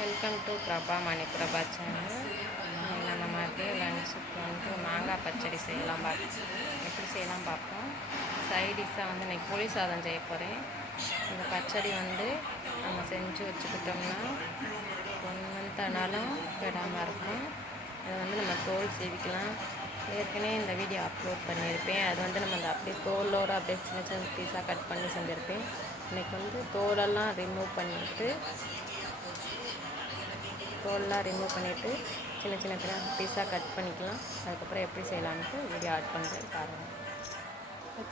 Welcome to Prabha Maniprabha channel. நம்ம மதியம் லன்ச்சுக்கு வந்து மாங்காய் பச்சடி செய்யலாம் எப்படி செய்யலாம் பார்ப்போம். சைடிஷாக வந்து இன்றைக்கி புளி சாதம் செய்ய போகிறேன். இந்த பச்சடி வந்து நம்ம செஞ்சு வச்சுக்கிட்டோம்னா 1 மந்த் ஆனாலும் விடாமல் இருக்கும். அதை வந்து நம்ம தோல் சீவிக்கலாம். ஏற்கனவே இந்த வீடியோ அப்லோட் பண்ணியிருப்பேன். அது வந்து நம்ம அந்த அப்படியே தோலோடு அப்படியே சின்ன சின்ன பீஸாக கட் பண்ணி செஞ்சுருப்பேன். இன்றைக்கி வந்து தோலெல்லாம் ரிமூவ் பண்ணிவிட்டு சின்ன சின்ன பீஸாக கட் பண்ணிக்கலாம். அதுக்கப்புறம் எப்படி செய்யலான்ட்டு வீடியோ ஆட் பண்ணுறது பாருங்கள்.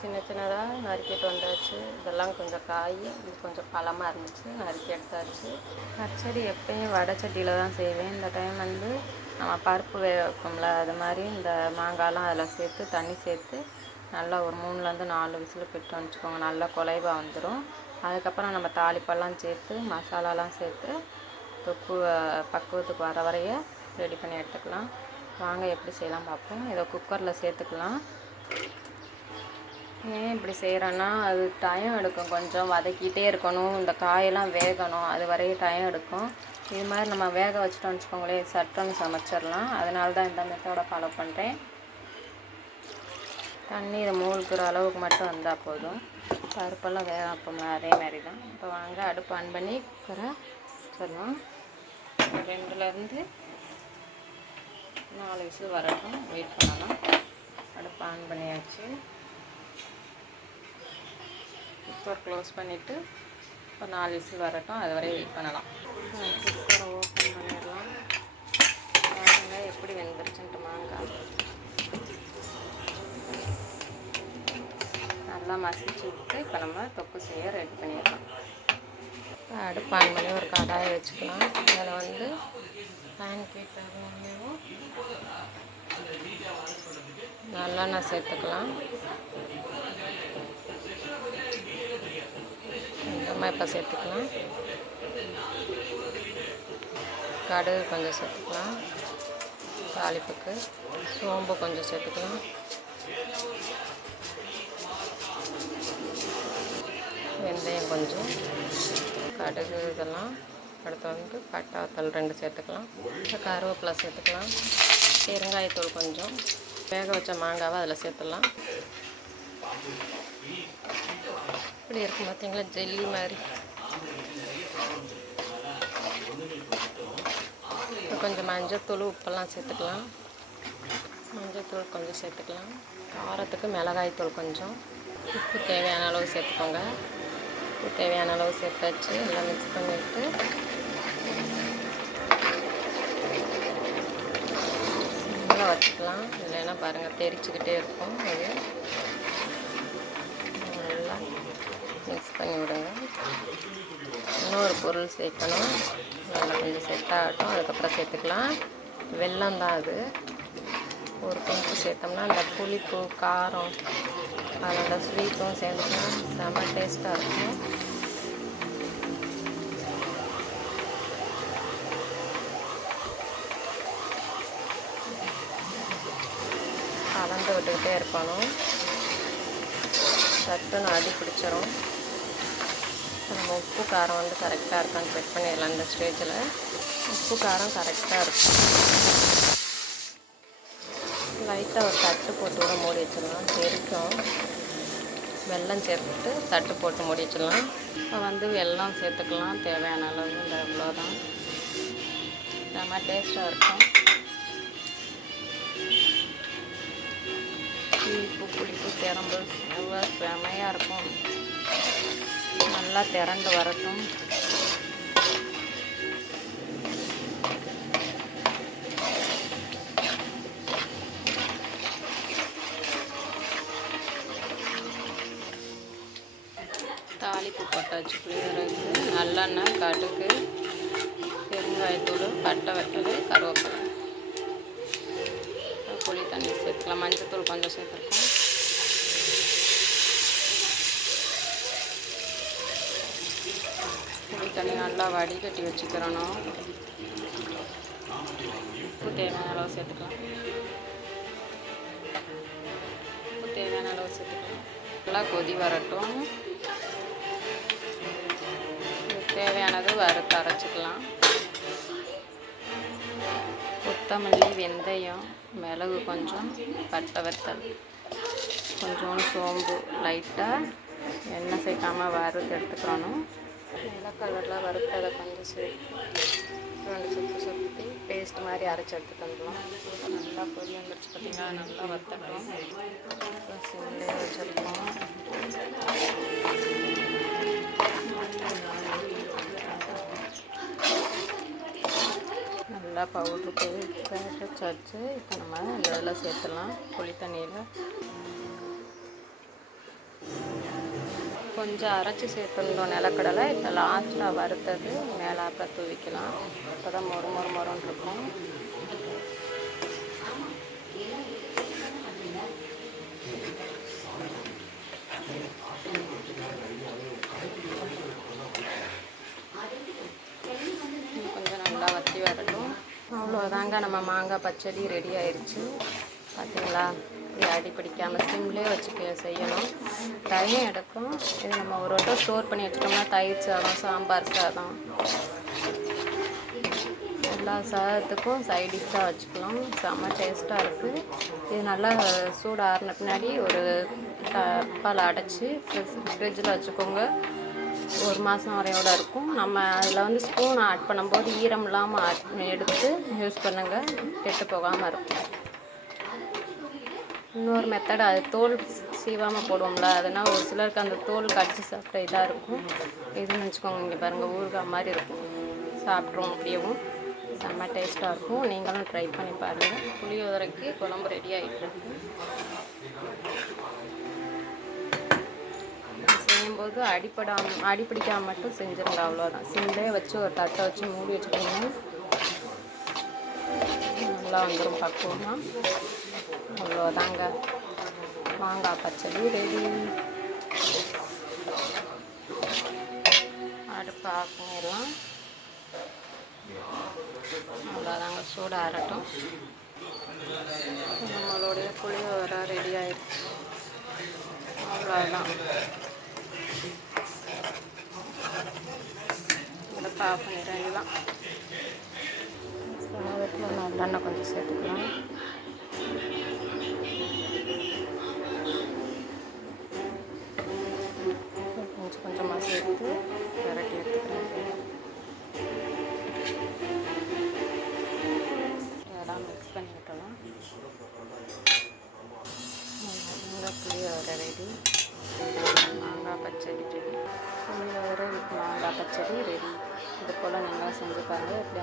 சின்ன சின்னதாக நறுக்கிட்டு வந்தாச்சு. இதெல்லாம் கொஞ்சம் காய், இது கொஞ்சம் பழமாக இருந்துச்சு, நறுக்கி எடுத்தாச்சு. பச்சடி எப்பயும் வடைச்சட்டியில் தான் செய்வேன். இந்த டைம் வந்து நம்ம பருப்பு வேக வைப்போம்ல, அது மாதிரி இந்த மாங்காய்லாம் அதில் சேர்த்து தண்ணி சேர்த்து நல்லா ஒரு 3லேருந்து 4 விசில் விட்டு வச்சுக்கோங்க. நல்லா குலைவாக வந்துடும். அதுக்கப்புறம் நம்ம தாளிப்பெல்லாம் சேர்த்து மசாலாலாம் சேர்த்து தொக்கு பக்குவத்துக்கு வர வரைய ரெடி பண்ணி எடுத்துக்கலாம். வாங்க எப்படி செய்யலாம் பார்ப்போம். இதை குக்கரில் சேர்த்துக்கலாம். ஏன் இப்படி செய்கிறேன்னா, அது டைம் எடுக்கும், கொஞ்சம் வதக்கிட்டே இருக்கணும், இந்த காயெல்லாம் வேகணும், அது வரைய டைம் எடுக்கும். இது மாதிரி நம்ம வேக வச்சுட்டோம்னு வச்சுக்கோங்களேன், சட்டுன்னு சமைச்சிடலாம். அதனால தான் இந்த மெத்தடை ஃபாலோ பண்ணுறேன். தண்ணி இதை மூழ்கிற அளவுக்கு மட்டும் வந்தால் போதும். பருப்பெல்லாம் வேக வைப்போம்ல, அதே மாதிரி தான். இப்போ வாங்க அடுப்பு ஆன் பண்ணி குக்கரை வச்சிடலாம். 2லேருந்து 4 விசில் வரட்டும், வெயிட் பண்ணலாம். அடுப்பு ஆன் பண்ணியாச்சு. குக்கர் க்ளோஸ் பண்ணிவிட்டு இப்போ 4 விசில் வரட்டும், அது வரை வெயிட் பண்ணலாம். குக்கரை ஓப்பன் பண்ணிடலாம். பாருங்கள் எப்படி வெந்துருச்சுன்ட்டு மாங்காய் நல்லா மசிச்சு விட்டு இப்போ நம்ம தொக்கு செய்ய ரெடி பண்ணிடலாம். அடுப்பு ஆன் பண்ணி ஒரு கடாயை வச்சுக்கலாம். அதில் வந்து பேன் ஹீட் ஆகணும், நல்லெண்ணெய் சேர்த்துக்கலாம். கொஞ்சமாக இப்போ சேர்த்துக்கலாம். கடுகு கொஞ்சம் சேர்த்துக்கலாம். தாளிப்புக்கு சோம்பு கொஞ்சம் சேர்த்துக்கலாம். வெந்தயம் கொஞ்சம், கடுகு இதெல்லாம். அடுத்து வந்து பட்டை வத்தல் 2 சேர்த்துக்கலாம். கருவேப்பிலை சேர்த்துக்கலாம். பெருங்காயத்தூள் கொஞ்சம். வேக வச்ச மாங்காவை அதில் சேர்த்துடலாம். இப்படி இருக்கும் பார்த்தீங்களா, ஜெல்லி மாதிரி. கொஞ்சம் மஞ்சத்தூள் உப்பெல்லாம் சேர்த்துக்கலாம். மஞ்சத்தூள் கொஞ்சம் சேர்த்துக்கலாம். காரத்துக்கு மிளகாய்த்தூள் கொஞ்சம். உப்பு தேவையான அளவு சேர்த்துக்கோங்க. உப்பு தேவையான அளவு சேர்த்தாச்சு. எல்லாம் மிக்ஸ் பண்ணிவிட்டு சிம்மில் வச்சுக்கலாம். இல்லைன்னா பாருங்கள் தெரிச்சுக்கிட்டே இருக்கும். அது நல்லா மிக்ஸ் பண்ணி விடுங்க. இன்னொரு பொருள் சேர்க்கணும், நல்லா கொஞ்சம் செட் ஆகட்டும். அதுக்கப்புறம் சேர்த்துக்கலாம். வெல்லம் தான் அது. ஒரு பிஞ்சு சேர்த்தோம்னா அந்த புளிப்பு காரம் அதோட ஸ்வீட்டும் சேர்ந்துன்னா செம்ம டேஸ்ட்டாக இருக்கும். கலந்து விட்டுக்கிட்டே இருக்கணும், சட்டுன்னு அடி பிடிச்சிரும். நம்ம உப்பு காரம் வந்து கரெக்டாக இருக்கான்னு செக் பண்ணிடலாம். இந்த ஸ்டேஜில் உப்பு காரம் கரெக்டாக இருக்கும். லைட்டாக ஒரு தட்டு போட்டு கூட மூடி வச்சிடலாம், தெரிக்கும். வெல்லம் சேர்த்துட்டு தட்டு போட்டு மூடி வச்சிடலாம். இப்போ வந்து வெல்லம் சேர்த்துக்கலாம் தேவையான அளவு. இந்த இவ்வளோதான், செம்ம டேஸ்ட்டாக இருக்கும். புளிப்பு புளிப்பு திறம்பு செமையாக இருக்கும். நல்லா திரண்டு வரட்டும். தாளிப்பு போட்டாச்சு. புளியோதரைக்கு நல்லெண்ணெய், கடுகு, பெருங்காயத்தூள், பட்டை வத்தல், கருவேப்பிலை, புளி தண்ணி சேர்த்துக்கலாம். மஞ்சத்தூள் கொஞ்சம் சேர்த்துருக்கோம். புளி தண்ணி நல்லா வடிகட்டி வச்சுக்கிறணும். உப்பு தேவையான அளவு சேர்த்துக்கலாம். உப்பு தேவையான அளவு சேர்த்துக்கலாம். நல்லா கொதி வரட்டும். தேவையானது வறுத்து அரைச்சிக்கலாம். கொத்தமல்லி, வெந்தயம், மிளகு கொஞ்சம், பட்டை வத்தல், கொஞ்சோண்டு சோம்பு, லைட்டாக எண்ணெய் சேர்க்காமல் வறுத்து எடுத்துக்கணும். நிலக்கடலை வறுத்ததை கொஞ்சம் சேர்த்து 2 சுற்றி பேஸ்ட் மாதிரி அரைச்சி எடுத்துக்கலாம். நல்லா பொரி வந்துருச்சு பார்த்திங்கன்னா, நல்லா வறுத்தட்டும். சிம்லேயே வச்சுருக்கோம். நல்லா பவுட்ரு வச்சு இப்போ நம்ம இதில் சேர்த்துடலாம். புளி தண்ணியில் கொஞ்சம் அரைச்சி சேர்த்துருந்தோம் நிலக்கடலை. இப்போ லாஸ்ட்டாக வறுத்தது மேலாப்பில் தூவிக்கலாம். இப்போ தான் மொறுன்னு இருக்கும். கொஞ்சம் நல்லா வற்றி வரட்டும். அவ்வளோதாங்க, நம்ம மாங்காய் பச்சடி ரெடி ஆயிடுச்சு. பார்த்தீங்களா, இப்படி அடி பிடிக்காமல் சிம்லேயே வச்சு செய்யணும். டைம் எடுக்கும். இது நம்ம ஒரு வட்டம் ஸ்டோர் பண்ணி வச்சுட்டோம்னா தயிர் சாதம், சாம்பார் சாதம், எல்லா சாதத்துக்கும் சைடிஷ்ஷாக வச்சுக்கலாம். செம்ம டேஸ்ட்டாக இருக்குது. இது நல்லா சூடு ஆறின பின்னாடி ஒரு டப்பாவில் அடைச்சி ஃப்ரிட்ஜில் வச்சுக்கோங்க. 1 மாதம் வரையோட இருக்கும். நம்ம அதில் வந்து ஸ்பூன் ஆட் பண்ணும்போது ஈரம் இல்லாமல் எடுத்து யூஸ் பண்ணுங்கள், கெட்டு போகாமல் இருக்கும். இன்னொரு மெத்தட், அது தோல் சீவாமல் போடுவோம்ல, அதனால் ஒரு சிலருக்கு அந்த தோல் கடிச்சு சாப்பிட்ட இதாக இருக்கும். இதுன்னு வச்சுக்கோங்க, இங்கே பாருங்கள், ஊறுகாய் மாதிரி இருக்கும். சாப்பிட்றோம் அப்படியேவும். செம்ம டேஸ்ட்டாக இருக்கும். நீங்களும் ட்ரை பண்ணி பாருங்கள். புளியோதரைக்கு குழம்பு ரெடி ஆகிட்டுருக்கு. செய்யும்போது அடிப்பிடிக்காமல் மட்டும் செஞ்சுருங்க, அவ்வளோதான். சிம்லேயே வச்சு ஒரு தட்டை வச்சு மூடி வச்சுட்டிங்கன்னா நல்லா வந்துடும் பக்குவமாக. அவ்வளோதாங்க, மாங்காய் பச்சடி ரெடி. அடுப்பு ஆஃப் பண்ணிடலாம். அவ்வளோதாங்க, சூடு ஆறட்டும். நம்மளுடைய புளியோதரை ரெடி ஆயிடுச்சு. அவ்வளோதான், அடுப்பு ஆஃப் பண்ணிடுறேன். இதுதான் சாதத்தில் நல்லெண்ணெய் கொஞ்சம் சேர்த்துக்கலாம். கொஞ்சமாக சேர்த்து விரட்டி எடுத்துக்கிறேன். இதெல்லாம் மிக்ஸ் பண்ணி விட்டலாம். மாங்காய் புளியோதரை ரெடி. மாங்காய் பச்சடி ரெடி. புளியோதரை வித் மாங்காய் பச்சடி ரெடி. இது போல் நல்லா செஞ்சு பாருங்கள். எப்படி